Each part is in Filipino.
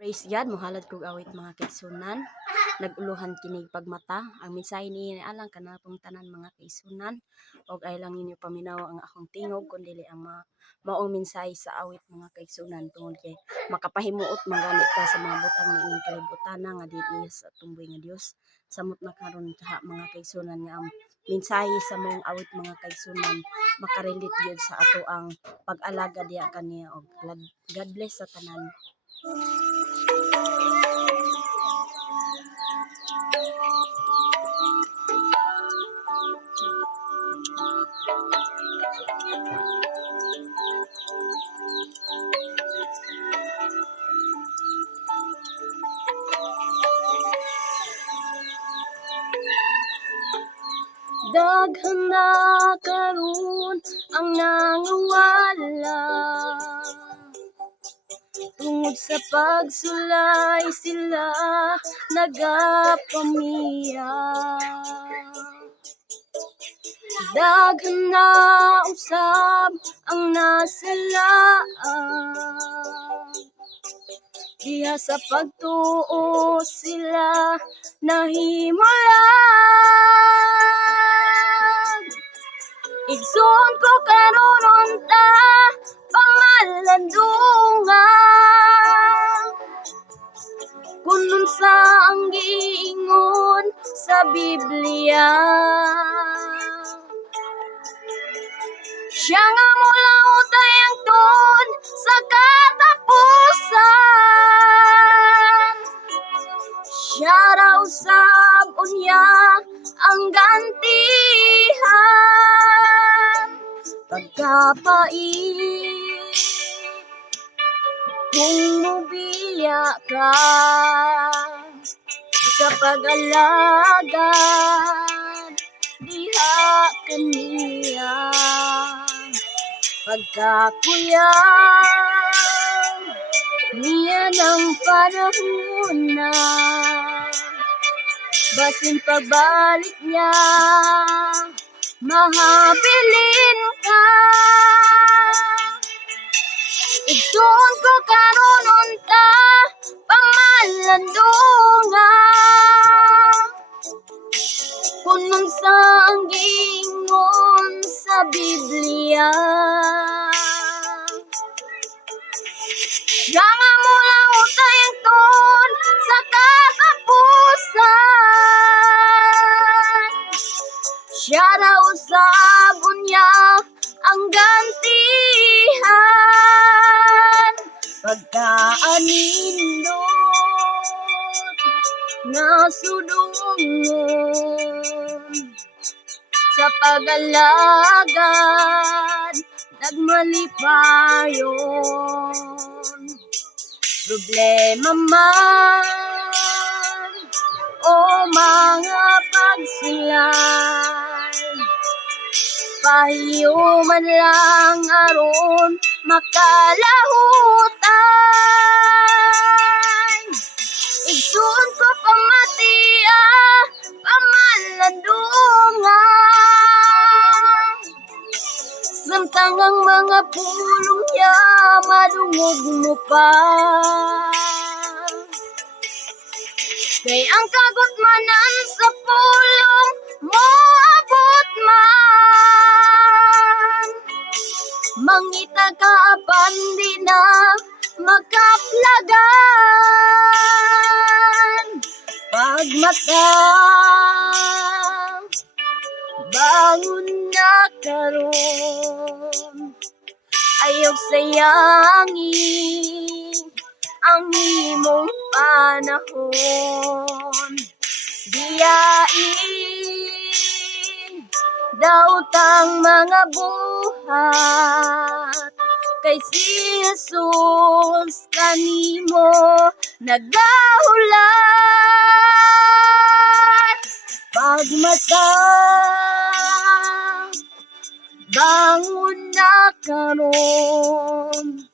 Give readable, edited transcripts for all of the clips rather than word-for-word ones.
Praise God, mohalad kog awit mga kaigsunan. Naguluhan kinig pagmata. Ang mensahe ni alang kanatong tanan mga kaigsunan. Og ay lang ninyo paminaw ang akong tingog kundi ang maong mensahe sa awit mga kaigsunan tungod kay makapahimuot man ta sa mga butang ni ining kalibutan nga dili sa tumboy nga Dios. Samot na karon kaha mga kaigsunan nga ang mensahe sa mong awit mga kaigsunan makarelate gyud sa ato ang pag-alaga diha kaniya og God bless sa tanan. Daghan na karon ang nangawala tungod sa pagsulay sila nagapamiya. Daghan na usab ang nasalaan diha sa pagtuo sila nahimulan. Igsoon ko karon unta pamalandungan kung unsa ang giingon sa Biblia. Siya nga mulaot ay angtod sa katapusan. Siya raw sab unya ang gantihan. Pagkapait kung mobilya ka sa pag-alagad diha kaniya. Pagkakuyang niya ng panahon na basin pagbalik niya mahabilin ka. Igsoon ko karon unta pamalandungan kung unsa ang giingon sa Biblia. Siya nga mulaot ay angtod sa katapusan. Siya raw sab unya ang gantihan. Pagkaanindot nga sudungon sa pag-alagad nagmalipayon. Problema man o mga pagsulay, pahiuman lang aron makalahutan. Igsoon ko pamatia pamalandungan samtang ang mga pulong niya madungog mo pa. Kay ang kagutmanan sa pulong mo abot man, mangita ka apan di na makaplagan. Pagmata bangon na karon, ayaw sayangin ang imong panahon. Diyain daotang mga buhat kay si Jesus kanimo nagahulat. Pagmata bangon na karon,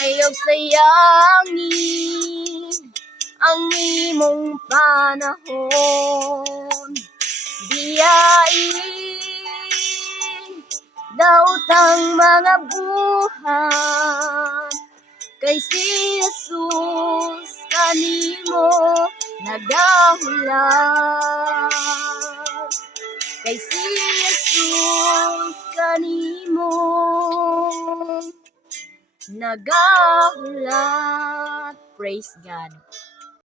ayaw sayangin ang imong panahon. Diyain daotang mga buhat kay si Jesus nagahulat kay si Jesus kanimo nagahulat. Praise God.